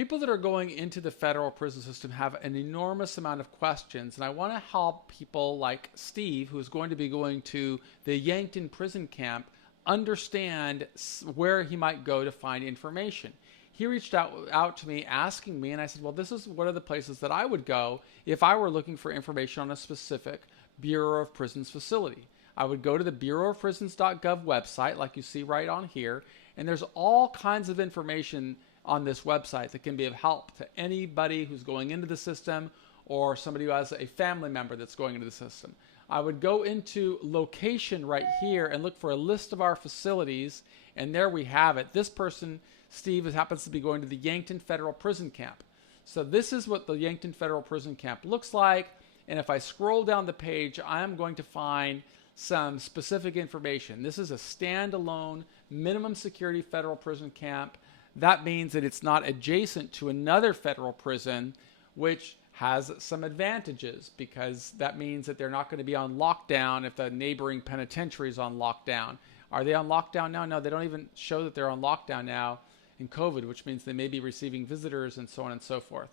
people that are going into the federal prison system have an enormous amount of questions, and I want to help people like Steve, who's going to be going to the Yankton Prison Camp, understand where he might go to find information. He reached out to me asking me, and I said, well, this is one of the places that I would go if I were looking for information on a specific Bureau of Prisons facility. I would go to the bureauofprisons.gov website, like you see right on here, and there's all kinds of information on this website that can be of help to anybody who's going into the system or somebody who has a family member that's going into the system. I would go into location right here and look for a list of our facilities, and there we have it. This person, Steve, happens to be going to the Yankton Federal Prison Camp. So this is what the Yankton Federal Prison Camp looks like, and if I scroll down the page, I'm going to find some specific information. This is a standalone minimum security federal prison camp. That means that it's not adjacent to another federal prison, which has some advantages, because that means that they're not going to be on lockdown if the neighboring penitentiary is on lockdown. Are they on lockdown now? No, they don't even show that they're on lockdown now in COVID, which means they may be receiving visitors and so on and so forth.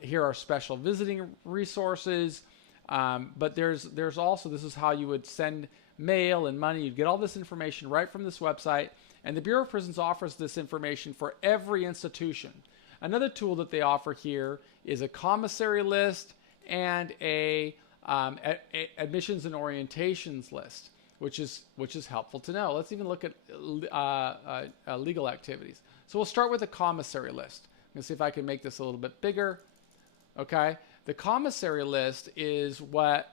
Here are special visiting resources, but there's also, this is how you would send mail and money. You'd get all this information right from this website. And the Bureau of Prisons offers this information for every institution. Another tool that they offer here is a commissary list and a admissions and orientations list, which is helpful to know. Let's even look at legal activities. So we'll start with the commissary list. Let's see if I can make this a little bit bigger. Okay, the commissary list is what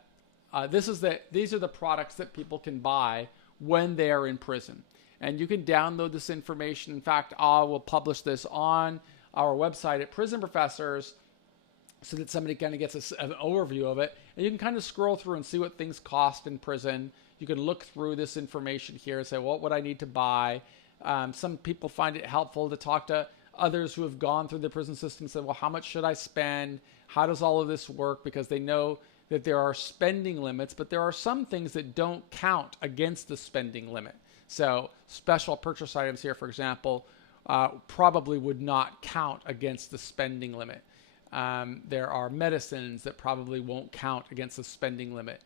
these are the products that people can buy when they are in prison. And you can download this information. In fact, I will publish this on our website at Prison Professors so that somebody kind of gets an overview of it. And you can kind of scroll through and see what things cost in prison. You can look through this information here and say, what would I need to buy? Some people find it helpful to talk to others who have gone through the prison system and say, well, how much should I spend? How does all of this work? Because they know that there are spending limits, but there are some things that don't count against the spending limit. So special purchase items here, for example, probably would not count against the spending limit. There are medicines that probably won't count against the spending limit.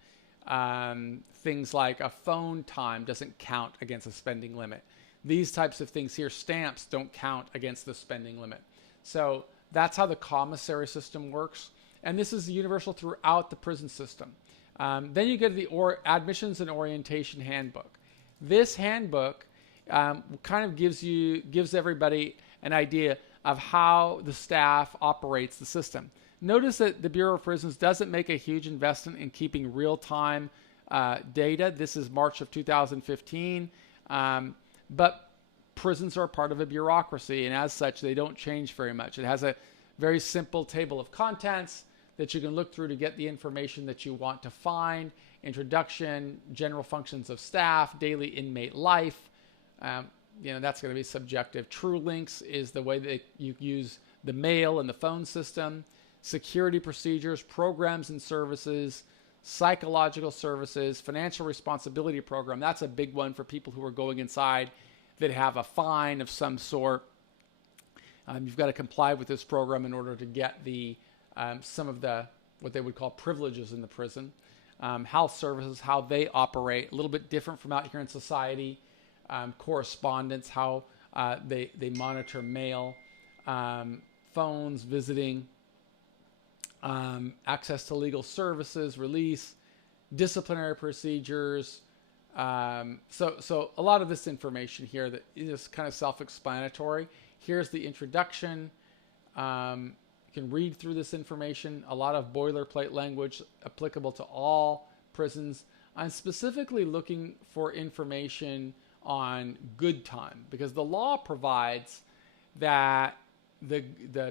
Things like a phone time doesn't count against a spending limit. These types of things here, stamps, don't count against the spending limit. So that's how the commissary system works. And this is universal throughout the prison system. Then you get the admissions and orientation handbook. This handbook kind of gives everybody an idea of how the staff operates the system. Notice that the Bureau of Prisons doesn't make a huge investment in keeping real-time data. This is March of 2015, but prisons are part of a bureaucracy, and as such, they don't change very much. It has a very simple table of contents that you can look through to get the information that you want to find. Introduction, general functions of staff, daily inmate life. That's going to be subjective. True links is the way that you use the mail and the phone system. Security procedures, programs and services, psychological services, financial responsibility program. That's a big one for people who are going inside that have a fine of some sort. You've got to comply with this program in order to get some of the what they would call privileges in the prison. Health services, how they operate, a little bit different from out here in society. Correspondence, how they monitor mail, phones, visiting, access to legal services, release, disciplinary procedures. So a lot of this information here that is kind of self-explanatory. Here's the introduction. You can read through this information, a lot of boilerplate language applicable to all prisons. I'm specifically looking for information on good time because the law provides that the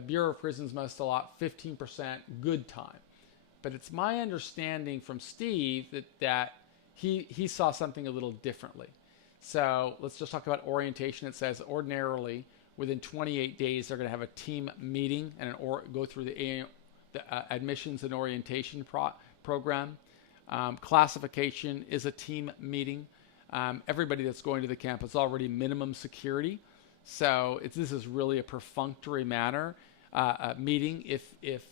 Bureau of Prisons must allot 15% good time. But it's my understanding from Steve that he saw something a little differently. So let's just talk about orientation. It says ordinarily within 28 days, they're going to have a team meeting and go through the admissions and orientation program. Classification is a team meeting. Everybody that's going to the camp is already minimum security. So this is really a perfunctory meeting if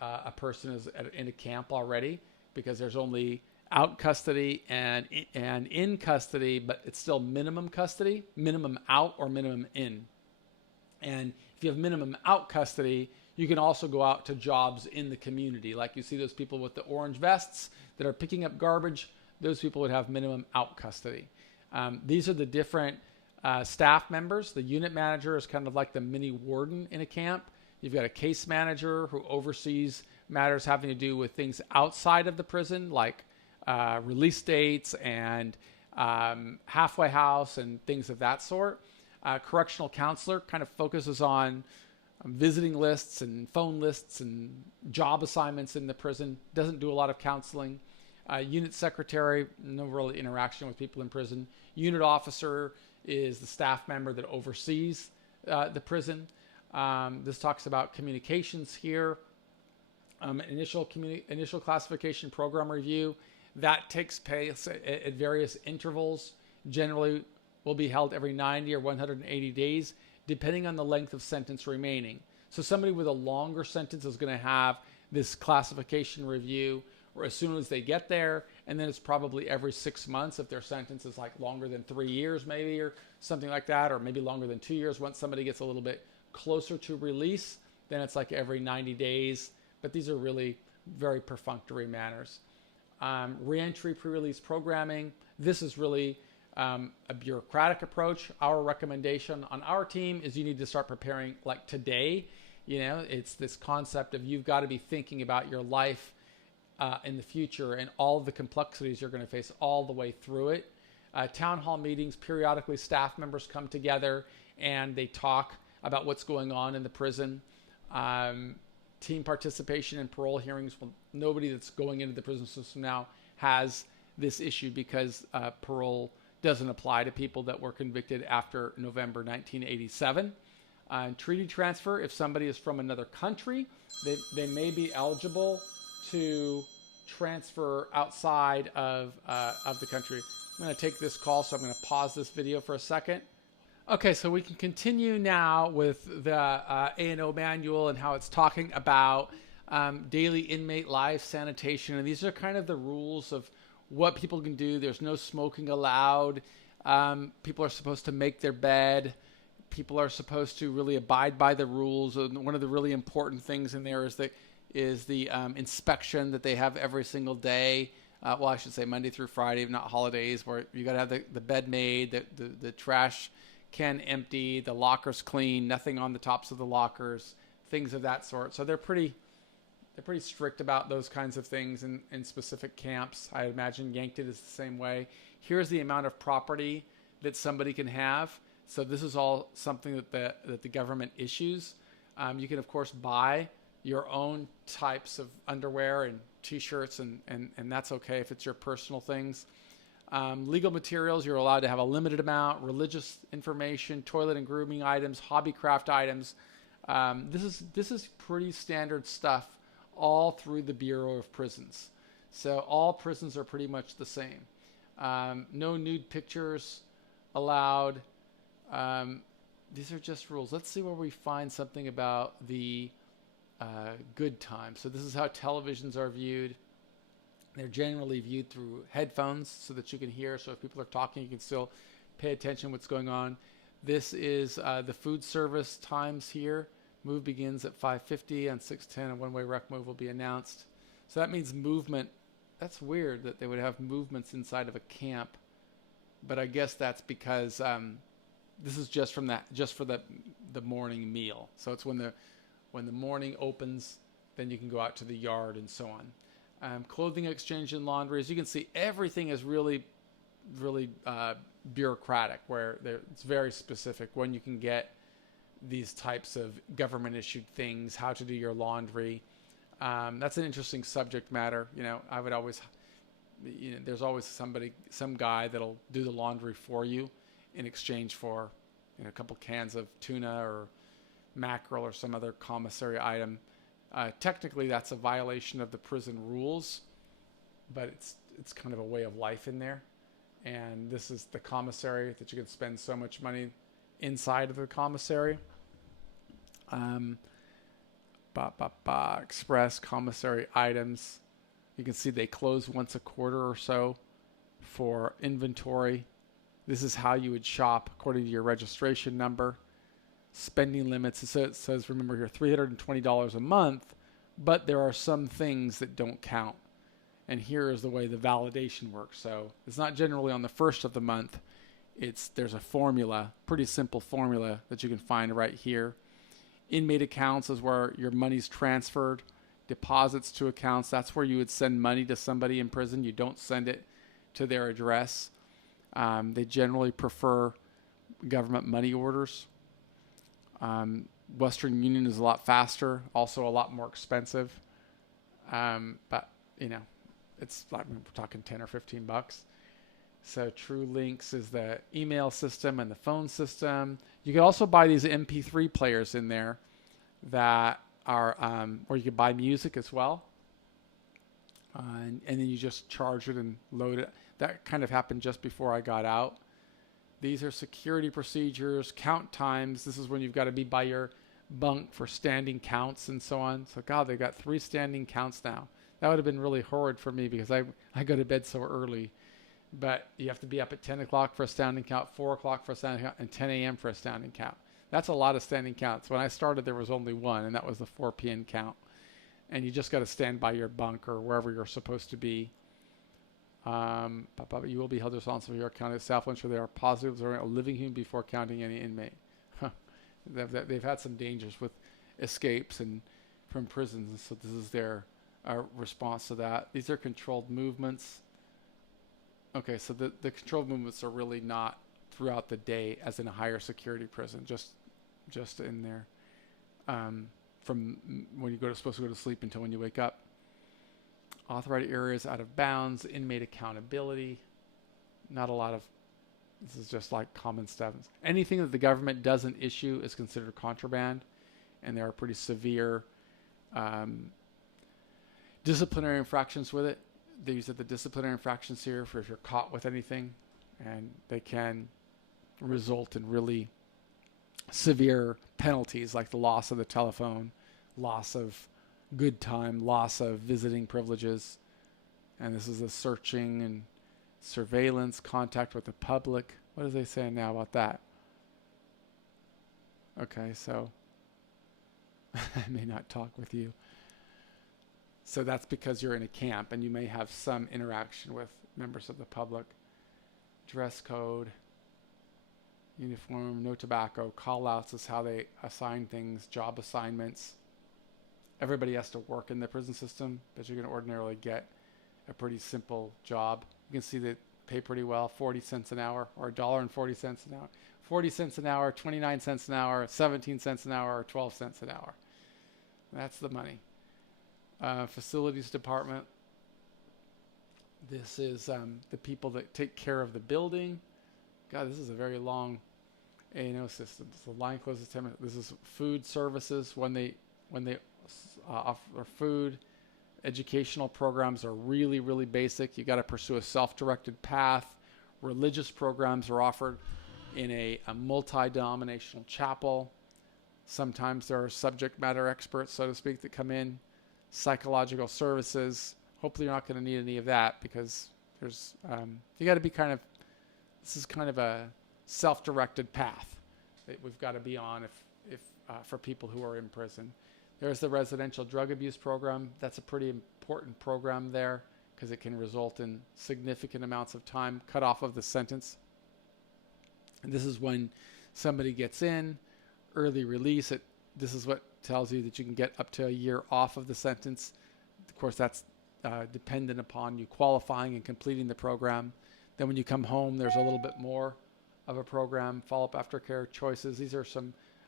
a person is in a camp already, because there's only out custody and in custody, but it's still minimum custody, minimum out or minimum in. And if you have minimum out custody, you can also go out to jobs in the community. Like you see those people with the orange vests that are picking up garbage, those people would have minimum out custody. These are the different staff members. The unit manager is kind of like the mini warden in a camp. You've got a case manager who oversees matters having to do with things outside of the prison, like release dates and halfway house and things of that sort. Correctional counselor kind of focuses on visiting lists and phone lists and job assignments in the prison. Doesn't do a lot of counseling. Unit secretary, no real interaction with people in prison. Unit officer is the staff member that oversees the prison. This talks about communications here. Initial classification program review. That takes place at various intervals. Generally will be held every 90 or 180 days, depending on the length of sentence remaining. So somebody with a longer sentence is going to have this classification review or as soon as they get there, and then it's probably every 6 months if their sentence is like longer than 3 years maybe, or something like that, or maybe longer than 2 years. Once somebody gets a little bit closer to release, then it's like every 90 days. But these are really very perfunctory matters. Reentry pre-release programming. This is really a bureaucratic approach. Our recommendation on our team is you need to start preparing like today. You know, it's this concept of you've got to be thinking about your life in the future and all of the complexities you're going to face all the way through it. Town hall meetings, periodically staff members come together and they talk about what's going on in the prison. Team participation in parole hearings. Well, nobody that's going into the prison system now has this issue because parole doesn't apply to people that were convicted after November 1987. Treaty transfer, if somebody is from another country, they may be eligible to transfer outside of the country. I'm going to take this call, so I'm going to pause this video for a second. Okay, so we can continue now with the A&O manual and how it's talking about daily inmate life sanitation. And these are kind of the rules of what people can do. There's no smoking allowed. People are supposed to make their bed. People are supposed to really abide by the rules. And one of the really important things in there is the inspection that they have every single day. Well, I should say Monday through Friday, not holidays, where you got to have the bed made, the trash can empty, the lockers clean, nothing on the tops of the lockers, things of that sort. So they're pretty strict about those kinds of things in specific camps. I imagine Yankton is the same way. Here's the amount of property that somebody can have. So this is all something that the government issues. You can of course buy your own types of underwear and t-shirts and that's okay if it's your personal things. Legal materials, you're allowed to have a limited amount. Religious information, toilet and grooming items, hobby craft items. This is pretty standard stuff all through the Bureau of Prisons. So all prisons are pretty much the same. No nude pictures allowed. These are just rules. Let's see where we find something about the good time. So this is how televisions are viewed. They're generally viewed through headphones so that you can hear. So if people are talking, you can still pay attention to what's going on. This is the food service times here. Move begins at 5:50 on 6:10. A one-way rec move will be announced. So that means movement. That's weird that they would have movements inside of a camp. But I guess that's because this is just for the morning meal. So it's when the morning opens, then you can go out to the yard and so on. Clothing exchange and laundry. As you can see, everything is really, really bureaucratic, where it's very specific when you can get these types of government-issued things, how to do your laundry. That's an interesting subject matter. You know, I would always, there's always some guy that'll do the laundry for you in exchange for, a couple cans of tuna or mackerel or some other commissary item. Technically, that's a violation of the prison rules, but it's kind of a way of life in there. And this is the commissary that you can spend so much money inside of the commissary. Express commissary items. You can see they close once a quarter or so for inventory. This is how you would shop according to your registration number. Spending limits, it says, remember here, $320 a month, but there are some things that don't count. And here is the way the validation works. So it's not generally on the first of the month. There's a formula, pretty simple formula that you can find right here. Inmate accounts is where your money's transferred. Deposits to accounts, that's where you would send money to somebody in prison. You don't send it to their address. They generally prefer government money orders. Western Union is a lot faster, also a lot more expensive. But, it's like we're talking 10 or 15 bucks. So True Links is the email system and the phone system. You can also buy these MP3 players in there that are, or you can buy music as well. And then you just charge it and load it. That kind of happened just before I got out. These are security procedures, count times. This is when you've got to be by your bunk for standing counts and so on. So God, they've got 3 standing counts now. That would have been really horrid for me because I go to bed so early. But you have to be up at 10 o'clock for a standing count, 4 o'clock for a standing count, and 10 a.m. for a standing count. That's a lot of standing counts. When I started, there was only one, and that was the 4 p.m. count. And you just got to stand by your bunk or wherever you're supposed to be. You will be held responsible for your account itself once there are positives or a living human before counting any inmate. They've had some dangers with escapes and from prisons, and so this is their response to that. These are controlled movements. Okay, so the controlled movements are really not throughout the day as in a higher security prison, just in there from when you're supposed to go to sleep until when you wake up. Authorized areas out of bounds, inmate accountability. Not a lot of, this is just like common stuff. Anything that the government doesn't issue is considered contraband, and there are pretty severe disciplinary infractions with it. They use the disciplinary infractions here for if you're caught with anything, and they can result in really severe penalties like the loss of the telephone, loss of good time, loss of visiting privileges. And this is the searching and surveillance, contact with the public. What are they saying now about that? Okay, so I may not talk with you. So that's because you're in a camp and you may have some interaction with members of the public. Dress code, uniform, no tobacco, call-outs is how they assign things, job assignments. Everybody has to work in the prison system, but you're going to ordinarily get a pretty simple job. You can see they pay pretty well, 40 cents an hour or $1.40 an hour. 40 cents an hour, 29 cents an hour, 17 cents an hour, or 12 cents an hour. That's the money. Facilities department. This is the people that take care of the building. God, this is a very long A&O system. So the line closes 10 minutes. This is food services when they offer food. Educational programs are really, really basic. You got to pursue a self-directed path. Religious programs are offered in a multi-denominational chapel. Sometimes there are subject matter experts, so to speak, that come in. Psychological services. Hopefully you're not going to need any of that because there's you got to be this is kind of a self-directed path that we've got to be on if for people who are in prison. There's the residential drug abuse program. That's a pretty important program there because it can result in significant amounts of time cut off of the sentence. And this is when somebody gets in, early release. This is what tells you that you can get up to a year off of the sentence. Of course, that's dependent upon you qualifying and completing the program. Then when you come home, there's a little bit more of a program, follow-up aftercare choices. These are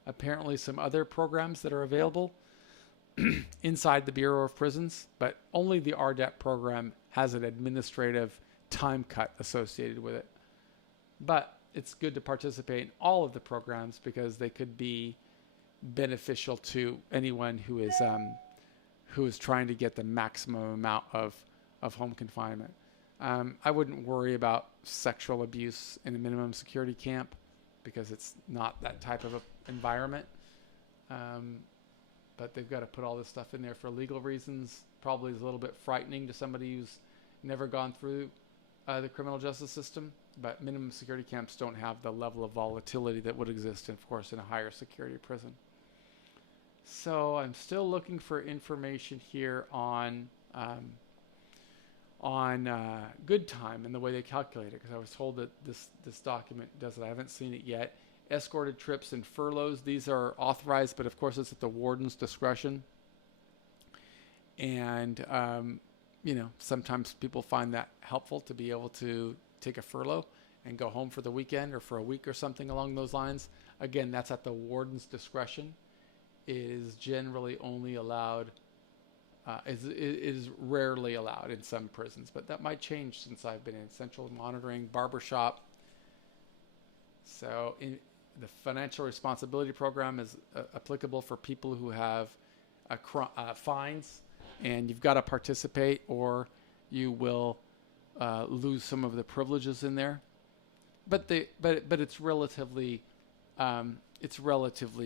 apparently some other programs that are available inside the Bureau of Prisons, but only the RDEP program has an administrative time cut associated with it. But it's good to participate in all of the programs because they could be beneficial to anyone who is trying to get the maximum amount of home confinement. I wouldn't worry about sexual abuse in a minimum security camp. because it's not that type of a environment. But they've got to put all this stuff in there for legal reasons. Probably is a little bit frightening to somebody who's never gone through the criminal justice system. But minimum security camps don't have the level of volatility that would exist, of course, in a higher security prison. So I'm still looking for information here on good time and the way they calculate it, because I was told that this document does it. I haven't seen it yet. Escorted trips and furloughs, these are authorized, but of course it's at the warden's discretion. And sometimes people find that helpful to be able to take a furlough and go home for the weekend or for a week or something along those lines. Again, that's at the warden's discretion. It is generally only allowed, it is rarely allowed in some prisons, but that might change since I've been in central monitoring, barbershop. So the financial responsibility program is applicable for people who have fines, and you've got to participate or you will lose some of the privileges in there. But it's relatively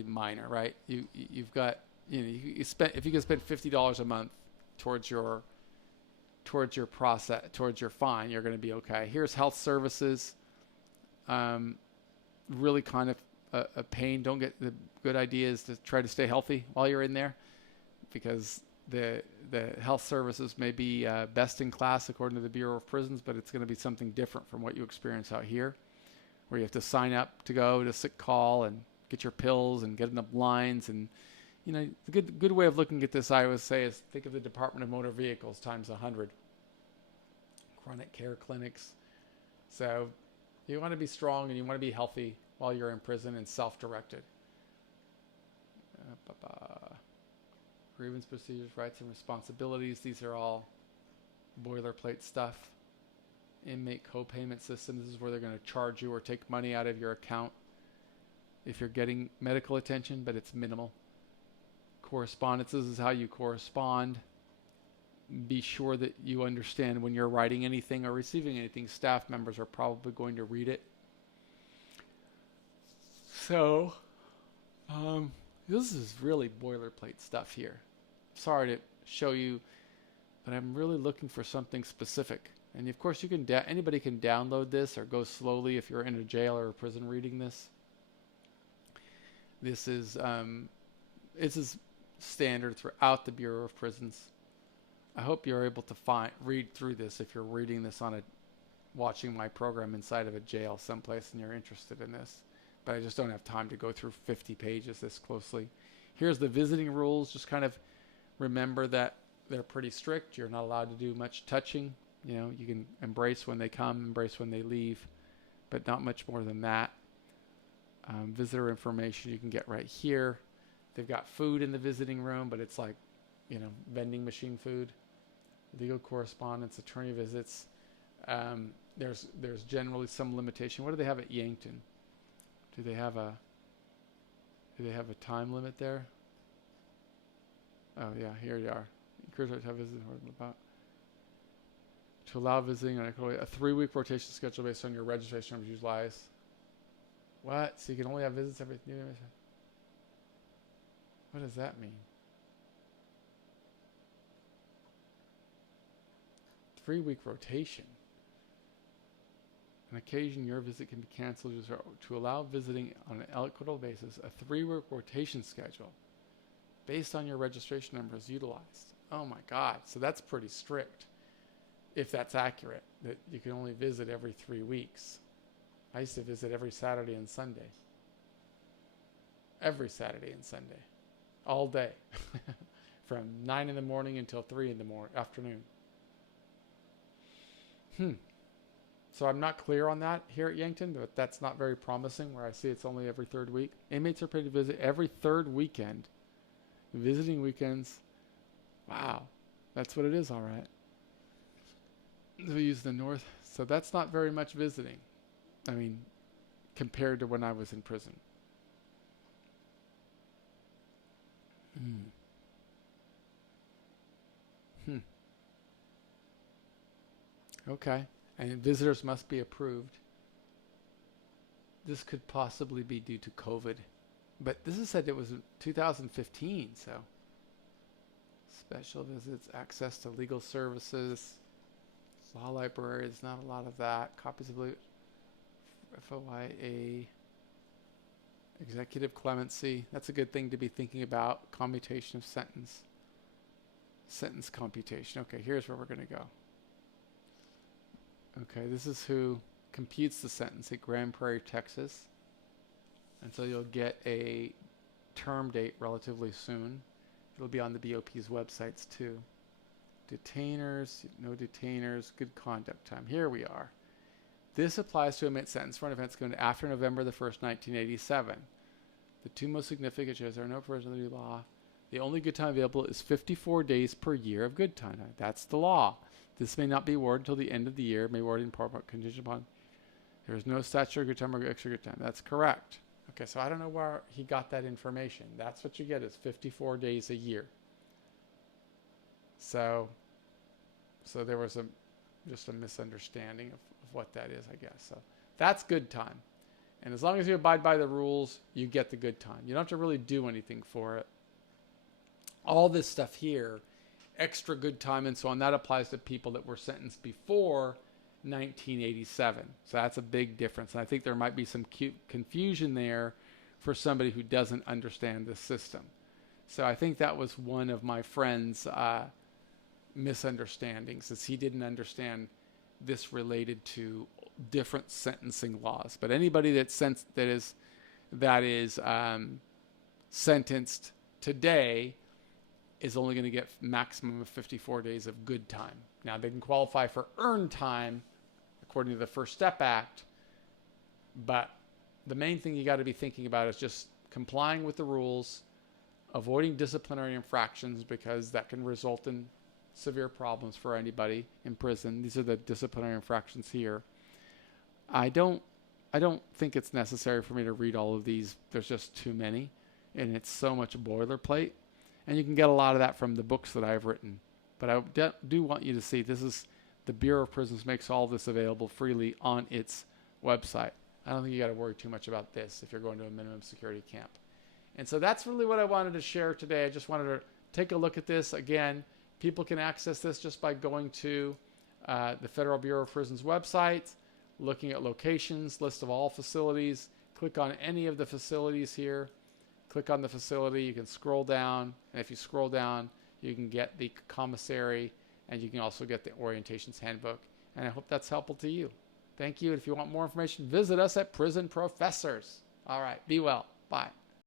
minor, right? You've got if you can spend $50 a month towards your fine, you're going to be okay. Here's health services. Really kind of a pain. Don't get the good idea is to try to stay healthy while you're in there, because the health services may be best in class according to the Bureau of Prisons, but it's going to be something different from what you experience out here, where you have to sign up to go to sick call and get your pills and get in the lines. And the good way of looking at this, I always say, is think of the Department of Motor Vehicles times 100. Chronic care clinics. So you want to be strong and you want to be healthy while you're in prison and self-directed. Grievance procedures, rights and responsibilities. These are all boilerplate stuff. Inmate co-payment system. This is where they're going to charge you or take money out of your account if you're getting medical attention, but it's minimal. Correspondence. This is how you correspond. Be sure that you understand when you're writing anything or receiving anything, staff members are probably going to read it. So, this is really boilerplate stuff here. Sorry to show you, but I'm really looking for something specific. And of course, you can anybody can download this or go slowly if you're in a jail or a prison reading this. This is standard throughout the Bureau of Prisons. I hope you're able to read through this if you're reading this watching my program inside of a jail someplace and you're interested in this. But I just don't have time to go through 50 pages this closely. Here's the visiting rules. Just kind of remember that they're pretty strict. You're not allowed to do much touching. You can embrace when they come, embrace when they leave, but not much more than that. Visitor information you can get right here. They've got food in the visiting room, but it's like, vending machine food. Legal correspondence, attorney visits. There's generally some limitation. What do they have at Yankton? Do they have a time limit there? Oh yeah, here you are. Encourage to have visiting about. To allow visiting on a 3-week rotation schedule based on your registration numbers utilize. What? So you can only have visits every. What does that mean? 3-week rotation. On occasion, your visit can be canceled to allow visiting on an equitable basis. A 3-week rotation schedule based on your registration number is utilized. Oh my God. So that's pretty strict. If that's accurate, that you can only visit every 3 weeks. I used to visit every Saturday and Sunday. Every Saturday and Sunday. All day. From 9 in the morning until 3 in the afternoon. So I'm not clear on that here at Yankton, but that's not very promising, where I see it's only every 3rd week. Inmates are paid to visit every 3rd weekend. Visiting weekends. Wow. That's what it is, all right. We use the north. So that's not very much visiting. I mean, compared to when I was in prison. Okay. And visitors must be approved. this could possibly be due to COVID. But this is said it was 2015, so special visits, access to legal services, law library, there's not a lot of that. Copies of FOIA, executive clemency, that's a good thing to be thinking about. Commutation of sentence computation. Okay, here's where we're going to go. Okay, this is who computes the sentence at Grand Prairie, Texas. And so you'll get a term date relatively soon. It'll be on the BOP's websites too. Detainers, no detainers, good conduct time. Here we are. This applies to inmate sentence for an offense committed after November the 1st, 1987. The two most significant shows are no provision of the new law. The only good time available is 54 days per year of good time. That's the law. This may not be awarded until the end of the year. May be awarded in part contingent upon. There is no statutory good time or extra good time. That's correct. Okay, so I don't know where he got that information. That's what you get is 54 days a year. So there was just a misunderstanding of what that is, I guess. So that's good time. And as long as you abide by the rules, you get the good time. You don't have to really do anything for it. All this stuff here, extra good time and so on, that applies to people that were sentenced before 1987. So that's a big difference. And I think there might be some confusion there for somebody who doesn't understand the system. So I think that was one of my friend's misunderstandings, is he didn't understand this related to different sentencing laws. But anybody that is sentenced today is only going to get maximum of 54 days of good time. Now they can qualify for earned time according to the First Step Act, but the main thing you got to be thinking about is just complying with the rules, avoiding disciplinary infractions, because that can result in severe problems for anybody in prison. These are the disciplinary infractions here. I don't think it's necessary for me to read all of these. There's just too many, and it's so much boilerplate. And you can get a lot of that from the books that I've written. But I do want you to see, this is the Bureau of Prisons makes all this available freely on its website. I don't think you got to worry too much about this if you're going to a minimum security camp. And so that's really what I wanted to share today. I just wanted to take a look at this. Again, people can access this just by going to the Federal Bureau of Prisons website, looking at locations, list of all facilities. Click on any of the facilities here. Click on the facility. You can scroll down. And if you scroll down, you can get the Commissary, and you can also get the Orientations Handbook. And I hope that's helpful to you. Thank you. And if you want more information, visit us at Prison Professors. All right. Be well. Bye.